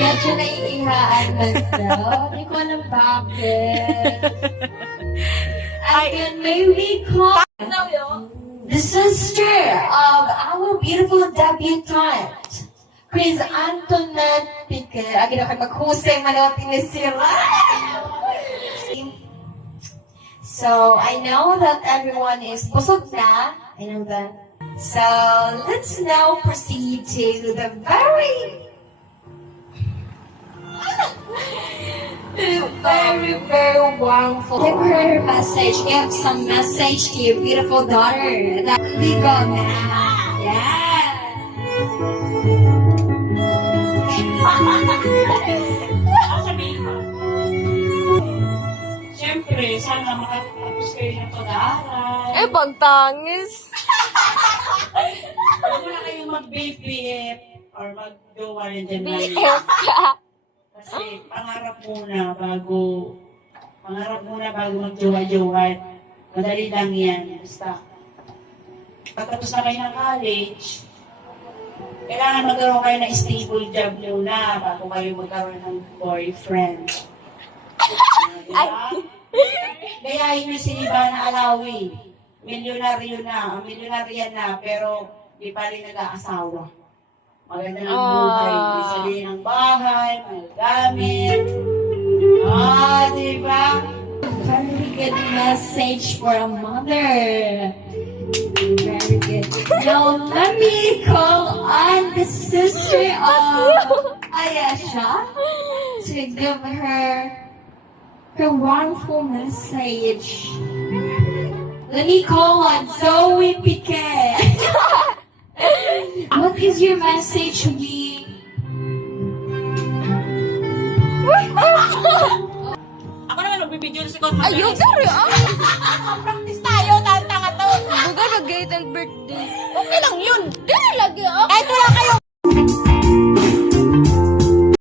Medyo naiihaan man daw. Hindi ko alam bakit. And may we call the sister of our beautiful debutante, Chris Antoinette Piquet. Agi na kayo maghusay manotin ni sila. So, I know that everyone is busog na. I know that. So, let's now proceed to the very warmful. Give her message. Give some message to your beautiful daughter. That we go now. Yeah. Siyempre, sana makatapos kayo ng pag-aaral. Eh, pagtangis. Huwag na kayong mag-BPF or mag-jowa rin dyan na. BF ka. Kasi pangarap muna bago mag-jowa-jowa. Madali lang yan. Basta, pagkatapos na kayo ng college, kailangan magkaroon kayo ng stable job muna bago kayo magkaroon ng boyfriend. Diba? Gayahin niyo si Ivana Alawi. Milyonarya na, pero di pa rin nag-aasawa. Maganda ng buhay. May sarili ng bahay, may gamit. Diba? Very good message for a mother. Very good. Now, let me call on the sister of Ayesha to give her wonderful message. Let me call on Zoe Piquet. What is your message, we? Ako naman magbibideo na si Kon. Ayun, sorry ah. Practice tayo, tanga to. Buga mag-gate and birthday. Okay lang yun. Dili lagi ah. Kahit wala kayo.